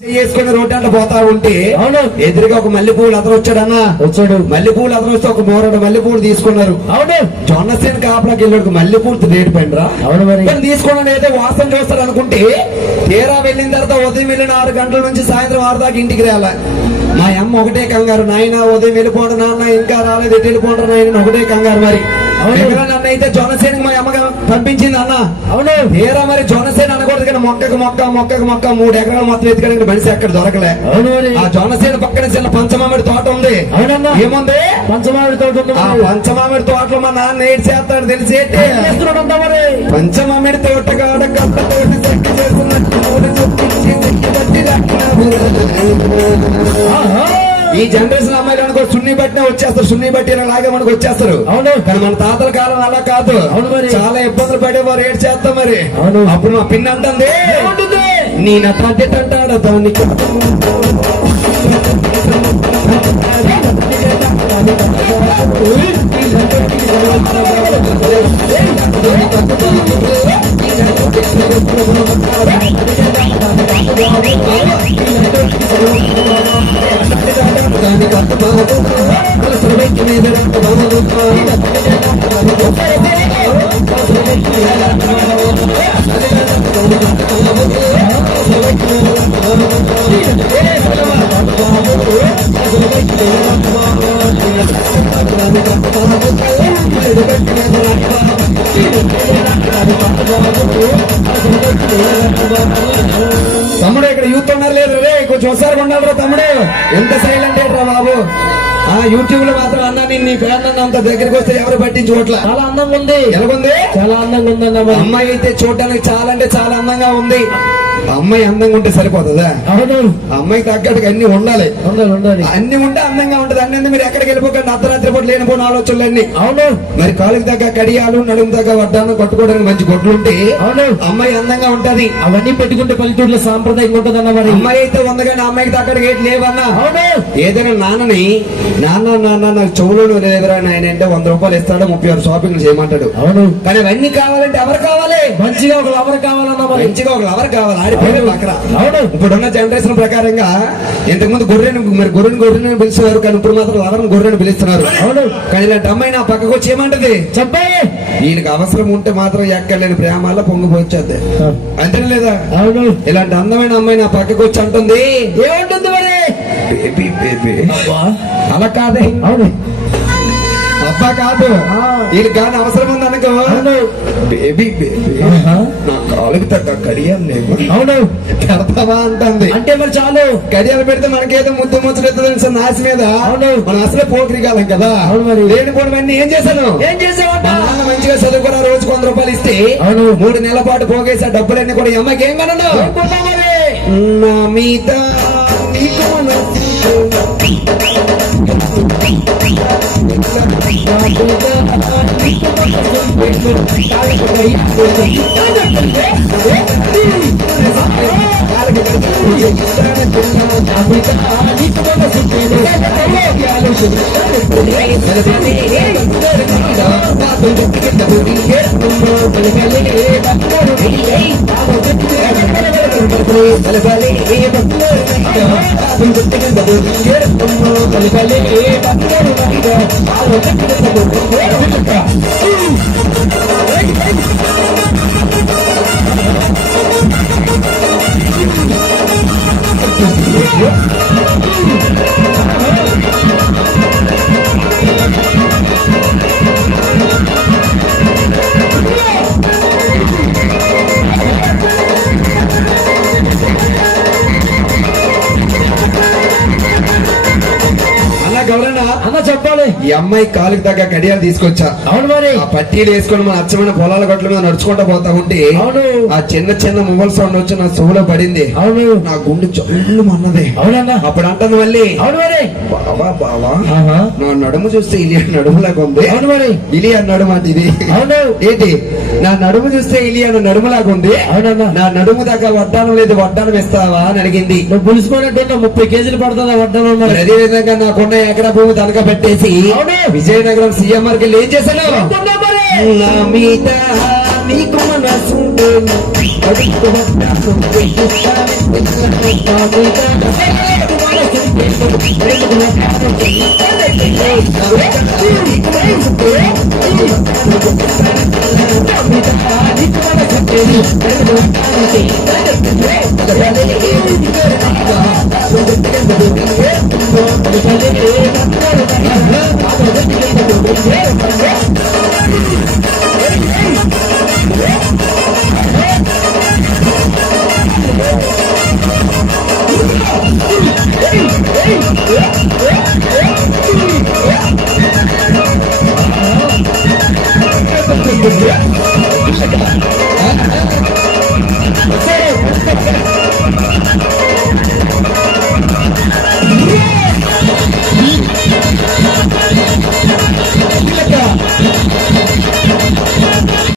చేసుకుని రోడ్డు అంట పోతా ఉంటే అవును ఎదురుగా ఒక మల్లెపూలు అతను వచ్చాడు మల్లెపూలు అతను వస్తే ఒక మోరడు మల్లెపూలు తీసుకున్నారు అవును జొన్నసేన కాపలాకి వెళ్ళాడు మల్లెపూలు రేటు పైన అవును మరి తీసుకున్నాడు ఏదో వాసన చూస్తాడు అనుకుంటే తీరా వెళ్ళిన తర్వాత ఉదయం వెళ్ళిన 6 గంటల నుంచి సాయంత్రం 6 దాకా ఇంటికి రాల మా అమ్మ ఒకటే కంగారు నాయన ఉదయం వెళ్ళిపోండి నాన్న ఇంకా రాలేదు ఎటు వెళ్ళిపోండి నాయన ఒకటే కంగారు మరి నన్ను అయితే జొన్నసేనకి మా అమ్మగా పంపించింది అన్న అవును తీరా మరి జొన్నసేన అనకూడదు కానీ మొక్కకు మొక్క 3 ఎకరాలు మొత్తం ఎత్తుకడానికి మనిషి అక్కడ దొరకలే ఆ జొన్నసేన పక్కన చిన్న పంచమామిడి తోట ఉంది ఏముంది పంచమామిడి తోట ఉంది ఆ పంచమామిడి తోటలో మా నాన్న ఏడు చేస్తాడు తెలిసి పంచమామిడి తోట కాడ కట్ట తోటి చెట్టు చేస్తున్నట్టు ఈ జనరేషన్ అమ్మాయిలు అనుకో సున్ని బట్టినే వచ్చేస్తారు సున్ని బట్టి లాగే మనకు వచ్చేస్తారు అవును కానీ మన తాతల కాలం అలా కాదు అవును మరి చాలా ఇబ్బందులు పడేవారు ఏడు చేస్తాం మరి అవును అప్పుడు మా పిన్ అంటుంది నేను తగ్గేటంటాడు దానికి తమ్ముడు ఇక్కడ యూత్ ఉన్నారు లేదు రే కొంచెం ఒకసారి ఉన్నాడు రా తమ్ముడు ఎంత సైలెంట్ రా బాబు ఆ యూట్యూబ్ లో మాత్రం అన్నా నేను నీ ఫ్యాన్ అంత దగ్గరికి వస్తే ఎవరు పట్టించుకోవట్లా చాలా అందంగా ఉంది ఎలాగుంది చాలా అందంగా ఉందన్న అమ్మాయి అయితే చూడడానికి చాలా అంటే చాలా అందంగా ఉంది అమ్మాయి అందంగా ఉంటే సరిపోతుందా అవును అమ్మాయికి తగ్గట్టుగా అన్ని ఉండాలి అన్ని ఉంటే అందంగా ఉంటది అన్ని మీరు ఎక్కడికి వెళ్ళిపోకండి అర్ధరాత్రి పూట లేనిపోయిన ఆలోచనలు అన్ని అవును మరి కాలుకి తగ్గ కడియాలు నడుము తగ్గ వడ్డాను కట్టుకోవడానికి మంచి గొడ్లు ఉంటే అవును అమ్మాయి అందంగా ఉంటది అవన్నీ పెట్టుకుంటే పల్లెటూరులో సాంప్రదాయం ఉంటదన్న మరి అమ్మాయి అయితే ఉంది కానీ అమ్మాయికి తగ్గట్టుగా ఏంటి లేవన్నా అవును ఏదైనా నాన్నని నాన్న నాకు చెవులోను లేదురా ఆయన అంటే 100 రూపాయలు ఇస్తాడు 36 షాపింగ్ చేయమంటాడు అవును కానీ అవన్నీ కావాలంటే ఎవరు కావాలి మంచిగా ఒక లవర్ కావాలన్నా మంచిగా ఒక లవర్ కావాలి ఇప్పుడున్న జనరేషన్ ప్రకారంగా ఇంతకు ముందు గొర్రెని పిలిచేవారు కానీ ఇప్పుడు మాత్రం లవరం గొర్రెని పిలుస్తున్నారు అవును కానీ ఇలాంటి అమ్మాయి నా పక్కకు వచ్చి ఏమంటది చెప్పాయి ఈయనకి అవసరం ఉంటే మాత్రం ఎక్కడలేని ప్రేమాల పొంగిపోవచ్చేది అంతే లేదా అవును ఇలాంటి అందమైన అమ్మాయి నా పక్కకు వచ్చి అంటుంది ఏమంటుంది మరి బేబీ బేబీ అలా కాదే అవును అబ్బా కాదు వీళ్ళకి కానీ అవసరం ఉంది అనుకో బేబీ బేబీ నా కాలుకి తగ్గ కడియాలు లేవు అవును పెడతావా అంటుంది అంటే మరి చాలు కడియాలు పెడితే మనకేదో ముద్దు ముచ్చలేదు నాశ మీద అవును మనం అసలు పోకిరి కాలం కదా అవును మరి లేనిపోవన్నీ ఏం చేశాను నాన్న మంచిగా చదువుకున్న రోజు 100 రూపాయలు ఇస్తే అవును 3 నెలల పాటు పోగేసా డబ్బులన్నీ కూడా అమ్మకి ఏం కన్నా నా మీద అన్న చెప్పాలి ఈ అమ్మాయి కాలుకి దగ్గర కడియాలు తీసుకొచ్చా అవును మరి ఆ పట్టీలు వేసుకొని మన అచ్చమైన పొలాల గట్ల మీద నడుచుకుంటా పోతా ఉంటే అవును ఆ చిన్న మొబైల్ సౌండ్ వచ్చి నా చెవులో పడింది అవును నా గుండె చల్లు అన్నది అవునన్నా అప్పుడు అంటుంది మళ్ళీ అవును మరి బావా నా నడుము చూస్తే ఇలియా నడుములాగా ఉంది అవును మరి ఇలియా నడుము అంటే ఇది అవును ఏంటి నా నడుము చూస్తే ఇలియా నడుములాగా ఉంది అవునన్నా నా నడుము దాకా వడ్డానం లేదు వడ్డానం ఇస్తావా అని అడిగింది నువ్వు పులుసుకున్నట్టు 30 కేజీలు పడుతుందా వడ్డానం మరి అదే విధంగా నాకున్న ఎకరా భూమి తనక పెట్టేసి విజయనగరం సీఎంఆర్కి ఏం చేశాను నా మీద నీకు మనసుంటే అడుగు వస్తాను